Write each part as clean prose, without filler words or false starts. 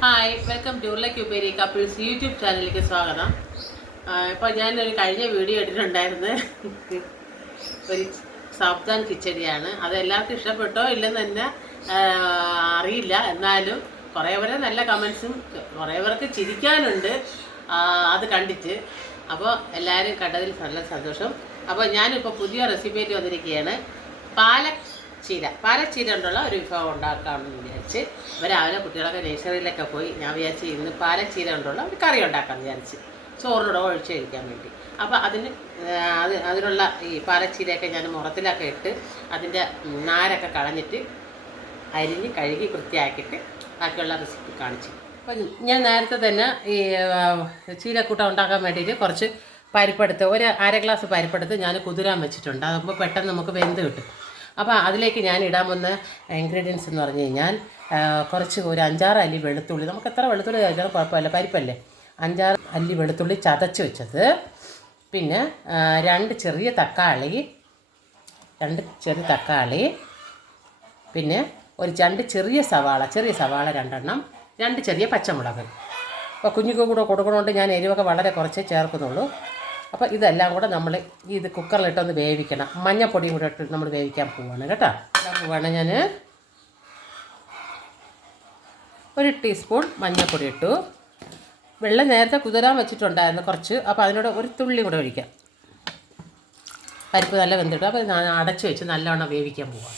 Hi, welcome to ഉരുളയ്ക്ക് ഉപ്പേരി couples YouTube ചാനലിലേക്ക് സ്വാഗതം. ഇപ്പോൾ ഞാനൊരു കഴിഞ്ഞ വീഡിയോ ഇട്ടിട്ടുണ്ടായിരുന്നത് ഒരു സാബ്ദാൻ കിച്ചടിയാണ്. അത് എല്ലാവർക്കും ഇഷ്ടപ്പെട്ടോ ഇല്ലെന്ന് തന്നെ അറിയില്ല. എന്നാലും കുറേ പേരെ നല്ല കമൻസും കുറേ പേർക്ക് ചിരിക്കാനുണ്ട് അത് കണ്ടിട്ട്. അപ്പോൾ എല്ലാവരും കണ്ടതിൽ നല്ല സന്തോഷം. അപ്പോൾ ഞാനിപ്പോൾ പുതിയ റെസിപ്പി ആയിട്ട് വന്നിരിക്കുകയാണ്. പാലക് ചീര കൊണ്ടുള്ള ഒരു വിഭവം ഉണ്ടാക്കാമെന്ന് വിചാരിച്ച്. രാവിലെ കുട്ടികളൊക്കെ നേഴ്സറിയിലൊക്കെ പോയി ഞാൻ വിചാരിച്ച് ഇന്ന് പാലച്ചീര കൊണ്ടുള്ള ഒരു കറി ഉണ്ടാക്കാമെന്ന് വിചാരിച്ച്, ചോറിനോട് ഒഴിച്ച് കഴിക്കാൻ വേണ്ടി. അപ്പോൾ അതിനുള്ള ഈ പാലച്ചീരയൊക്കെ ഞാൻ മുറത്തിലൊക്കെ ഇട്ട് അതിൻ്റെ നാരൊക്കെ കളഞ്ഞിട്ട് അരിഞ്ഞ് കഴുകി വൃത്തിയാക്കിയിട്ട് ബാക്കിയുള്ള റെസിപ്പി കാണിച്ചു. അപ്പം ഞാൻ നേരത്തെ തന്നെ ഈ ചീരക്കൂട്ടം ഉണ്ടാക്കാൻ വേണ്ടിയിട്ട് കുറച്ച് പരിപ്പെടുത്ത് ഒരു അര ഗ്ലാസ് പരിപ്പെടുത്ത് ഞാൻ കുതിരാൻ വെച്ചിട്ടുണ്ട്. അതാകുമ്പോൾ പെട്ടെന്ന് നമുക്ക് വെന്ത് കിട്ടും. അപ്പോൾ അതിലേക്ക് ഞാൻ ഇടാൻ പോകുന്ന ഇൻഗ്രീഡിയൻസ് എന്ന് പറഞ്ഞു കഴിഞ്ഞാൽ കുറച്ച് ഒരു 5-6 അല്ലി വെളുത്തുള്ളി, നമുക്ക് എത്ര വെളുത്തുള്ളി കഴിച്ചാലും കുഴപ്പമില്ല, പരിപ്പല്ലേ. 5-6 അല്ലി വെളുത്തുള്ളി ചതച്ച് വെച്ചത്, പിന്നെ 2 ചെറിയ തക്കാളി, പിന്നെ ഒരു 2 ചെറിയ സവാള 2 2 ചെറിയ പച്ചമുളക്. അപ്പോൾ കുഞ്ഞുങ്ങൾക്ക് കൂടെ കൊടുക്കണോണ്ട് ഞാൻ എരിവൊക്കെ വളരെ കുറച്ചേ ചേർക്കുന്നുള്ളൂ. അപ്പോൾ ഇതെല്ലാം കൂടെ നമ്മൾ ഇത് കുക്കറിലിട്ടൊന്ന് വേവിക്കണം. മഞ്ഞപ്പൊടിയും കൂടെ ഇട്ട് നമ്മൾ വേവിക്കാൻ പോവാണ് കേട്ടോ. ഞാൻ 1 ടീസ്പൂൺ മഞ്ഞൾപ്പൊടി ഇട്ടു. വെള്ളം നേരത്തെ കുതിരാൻ വെച്ചിട്ടുണ്ടായിരുന്നു കുറച്ച്, അപ്പോൾ അതിനോട് ഒരു തുള്ളി കൂടെ ഒഴിക്കാം. പരിപ്പ് നല്ല വെന്തിട്ടു. അപ്പോൾ അടച്ച് വെച്ച് നല്ലവണ്ണം വേവിക്കാൻ പോവാം.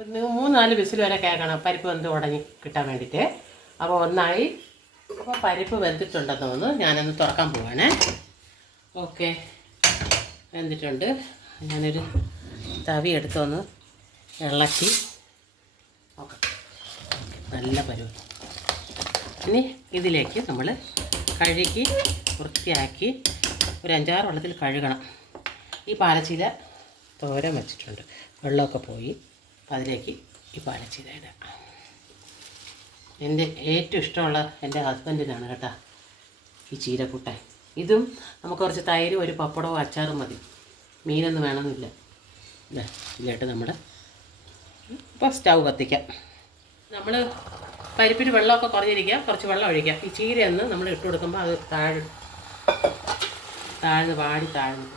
3-4 വിസിൽ വരെ കേൾക്കണം പരിപ്പ് വെന്ത് ഉടഞ്ഞ് കിട്ടാൻ വേണ്ടിയിട്ട്. അപ്പോൾ ഒന്നായി. അപ്പോൾ പരിപ്പ് വെന്തിട്ടുണ്ടെന്ന് തോന്നുന്നു. ഞാനൊന്ന് തുറക്കാൻ പോവാണേ. ഓക്കെ, വെന്തിട്ടുണ്ട്. ഞാനൊരു തവി എടുത്തൊന്ന് ഇളക്കി. ഓക്കെ, നല്ല പരുവം. ഇനി ഇതിലേക്ക് നമ്മൾ കഴുകി വൃത്തിയാക്കി ഒരു 5-6 വെള്ളത്തിൽ കഴുകണം. ഈ പാലച്ചീര തോരൻ വെച്ചിട്ടുണ്ട്, വെള്ളമൊക്കെ പോയി. അപ്പോൾ അതിലേക്ക് ഈ പാലച്ചീര ഇടാം. എൻ്റെ ഏറ്റവും ഇഷ്ടമുള്ള എൻ്റെ ഹസ്ബൻഡിനാണ് കേട്ടോ ഈ ചീരക്കൂട്ടാൻ. ഇതും നമുക്ക് കുറച്ച് തൈരും ഒരു പപ്പടവും അച്ചാറും മതി, മീനൊന്നും വേണമെന്നില്ല. ഇതിലായിട്ട് നമ്മൾ ഇപ്പോൾ സ്റ്റൗ കത്തിക്കാം. നമ്മൾ പരിപ്പിന് വെള്ളമൊക്കെ കുറഞ്ഞിരിക്കുക, കുറച്ച് വെള്ളം ഒഴിക്കാം. ഈ ചീരയൊന്ന് നമ്മൾ ഇട്ട് കൊടുക്കുമ്പോൾ അത് താഴ്ന്ന് താഴ്ന്ന്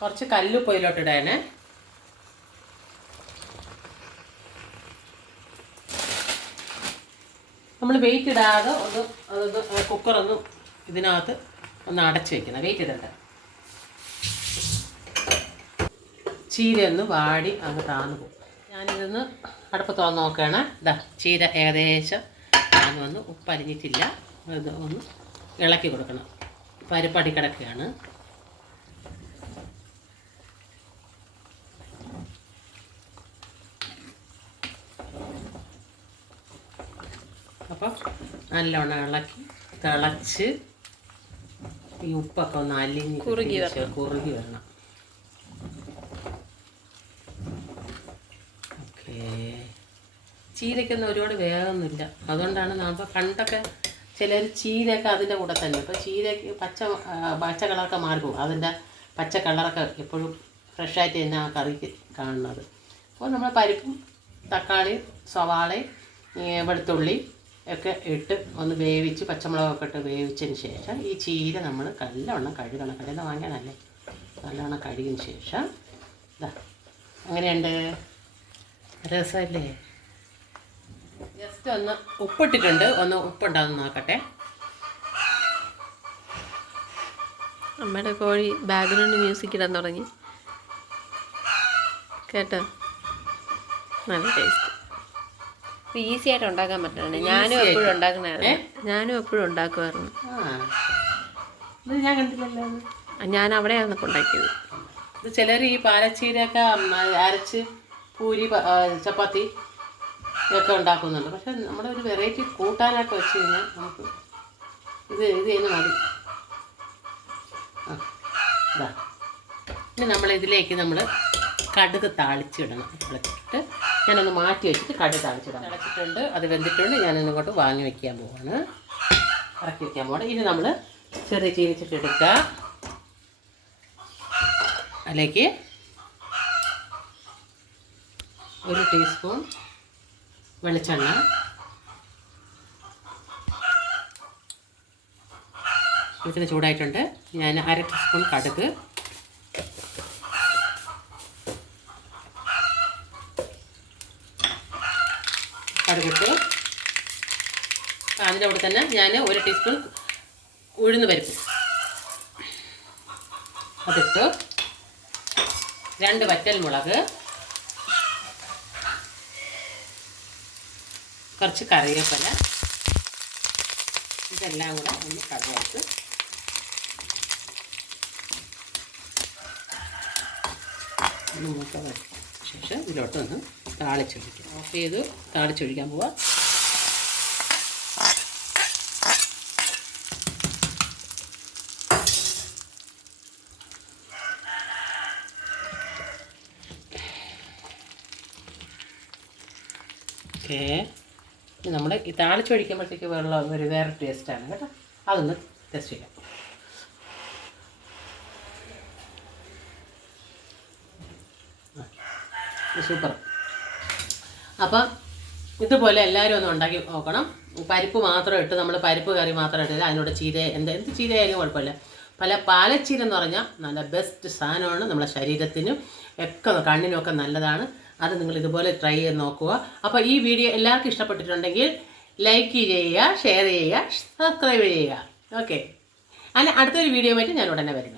കുറച്ച് കല്ലുപ്പ് ഇതിലോട്ട് ഇടാനേ. നമ്മൾ വെയിറ്റ് ഇടാതെ അതൊന്ന് കുക്കറൊന്ന് ഇതിനകത്ത് ഒന്ന് അടച്ച് വയ്ക്കണം, വെയിറ്റ് ഇടണ്ട. ചീര ഒന്ന് വാടി അങ്ങ് താന്ന് പോകും. ഞാനിതൊന്ന് അടുപ്പ് തുറന്ന് നോക്കുകയാണ്. ചീര ഏകദേശം താന്ന് വന്ന് ഉപ്പലിഞ്ഞിട്ടില്ല. ഇത് ഒന്ന് ഇളക്കി കൊടുക്കണം. പരിപ്പടി കിടക്കുകയാണ്. അപ്പം നല്ലോണം ഇളക്കി തിളച്ച് ഈ ഉപ്പൊക്കെ ഒന്ന് അലിഞ്ഞ് കുറുകി വരണം. ഓക്കേ, ചീരയ്ക്കൊന്നും ഒരുപാട് വേഗമൊന്നുമില്ല. അതുകൊണ്ടാണ് നമ്മൾ പണ്ടൊക്കെ ചിലർ ചീരയൊക്കെ അതിൻ്റെ കൂടെ തന്നെ. ഇപ്പോൾ ചീരയ്ക്ക് പച്ച കളറൊക്കെ മാറിപ്പോകും. അതിൻ്റെ പച്ച കളറൊക്കെ എപ്പോഴും ഫ്രഷായിട്ട് തന്നെ ആ കറിക്ക് കാണുന്നത്. അപ്പോൾ നമ്മൾ പരിപ്പും തക്കാളിയും സവാളയും വെളുത്തുള്ളി ഒക്കെ ഇട്ട് ഒന്ന് വേവിച്ച് പച്ചമുളകൊക്കെ ഇട്ട് വേവിച്ചതിന് ശേഷം ഈ ചീര നമ്മൾ നല്ലവണ്ണം കഴുകണം. കടയിൽ നിന്ന് വാങ്ങാനല്ലേ, നല്ലവണ്ണം കഴുകിയതിന് ശേഷം അങ്ങനെയുണ്ട്. രസമല്ലേ? ജസ്റ്റ് ഒന്ന് ഉപ്പിട്ടിട്ടുണ്ട്, ഒന്ന് ഉപ്പുണ്ടാകുന്ന നോക്കട്ടെ. അമ്മയുടെ കോഴി ബാക്ക്ഗ്രൗണ്ട് മ്യൂസിക് ഇടാൻ തുടങ്ങി കേട്ടോ. നല്ല ടേസ്റ്റ്, ഈസി ആയിട്ട് ഉണ്ടാക്കാൻ പറ്റുന്നുണ്ട്. ഞാനും എപ്പോഴും ഉണ്ടാക്കുമായിരുന്നു. ഞാൻ കണ്ടില്ലല്ലോ, ഞാൻ അവിടെയാണ് ഉണ്ടാക്കിയത്. ഇത് ചിലർ ഈ പാലച്ചീരയൊക്കെ അരച്ച് പൂരി ചപ്പാത്തി ഇതൊക്കെ ഉണ്ടാക്കുന്നുണ്ട്. പക്ഷെ നമ്മുടെ ഒരു വെറൈറ്റി കൂട്ടാനൊക്കെ വെച്ച് കഴിഞ്ഞാൽ നമുക്ക് ഇത് തന്നെ മതി. ഇനി നമ്മളിതിലേക്ക് കടുക് താളിച്ചിടണം. ഇളക്കിയിട്ട് ഞാനൊന്ന് മാറ്റി വെച്ചിട്ട് കടുക് താളിച്ചിടാം. തിളച്ചിട്ടുണ്ട്, അത് വെന്തിട്ടുണ്ട്. ഞാനൊന്ന് ഇങ്ങോട്ട് വാങ്ങി വയ്ക്കാൻ പോവാണ്, ഇറക്കി വയ്ക്കാൻ പോവാണ്. ഇനി നമ്മൾ ചെറിയ ചീനിച്ചിട്ട് എടുക്കുക. അതിലേക്ക് 1 ടീസ്പൂൺ വെളിച്ചെണ്ണ, വെളിച്ചെണ്ണ ചൂടായിട്ടുണ്ട്. ഞാൻ 1/2 ടീസ്പൂൺ കടുക്, കടുകിട്ട് അതിൻ്റെ കൂടെ തന്നെ ഞാൻ 1 ടീസ്പൂൺ ഉഴുന്ന് പരിപ്പ് അതിട്ട്, 2 വറ്റൽ മുളക്, കുറച്ച് കറിവേപ്പില, ഇതെല്ലാം കൂടെ ഒന്ന് കടുക് ഒന്ന് മൂത്ത ശേഷം ഇതിലോട്ട് ഒന്ന് താളിച്ചൊഴിക്കാം. ഓഫ് ചെയ്ത് താളിച്ചൊഴിക്കാൻ പോവാം. ഓക്കേ, നമ്മൾ ഈ താളിച്ചൊഴിക്കുമ്പോഴത്തേക്ക് വെള്ളം ഒരു വേറെ ടേസ്റ്റാണ് കേട്ടോ. അതൊന്ന് ടെസ്റ്റ് ചെയ്യാം. സൂപ്പർ. അപ്പം ഇതുപോലെ എല്ലാവരും ഒന്ന് ഉണ്ടാക്കി നോക്കണം. പരിപ്പ് മാത്രം ഇട്ട്, നമ്മൾ പരിപ്പ് കറി മാത്രം ഇട്ടില്ല, അതിനോട് ചീര എന്ത് ചീരയായാലും കുഴപ്പമില്ല. പാലച്ചീര എന്ന് പറഞ്ഞാൽ നല്ല ബെസ്റ്റ് സാധനമാണ്, നമ്മുടെ ശരീരത്തിനും ഒക്കെ കണ്ണിനുമൊക്കെ നല്ലതാണ്. അത് നിങ്ങൾ ഇതുപോലെ ട്രൈ ചെയ്ത് നോക്കുക. അപ്പോൾ ഈ വീഡിയോ എല്ലാവർക്കും ഇഷ്ടപ്പെട്ടിട്ടുണ്ടെങ്കിൽ ലൈക്ക് ചെയ്യുക, ഷെയർ ചെയ്യുക, സബ്സ്ക്രൈബ് ചെയ്യുക. ഓക്കെ, അടുത്തൊരു വീഡിയോ ആയിട്ട് ഞാൻ ഉടനെ വരുന്നത്.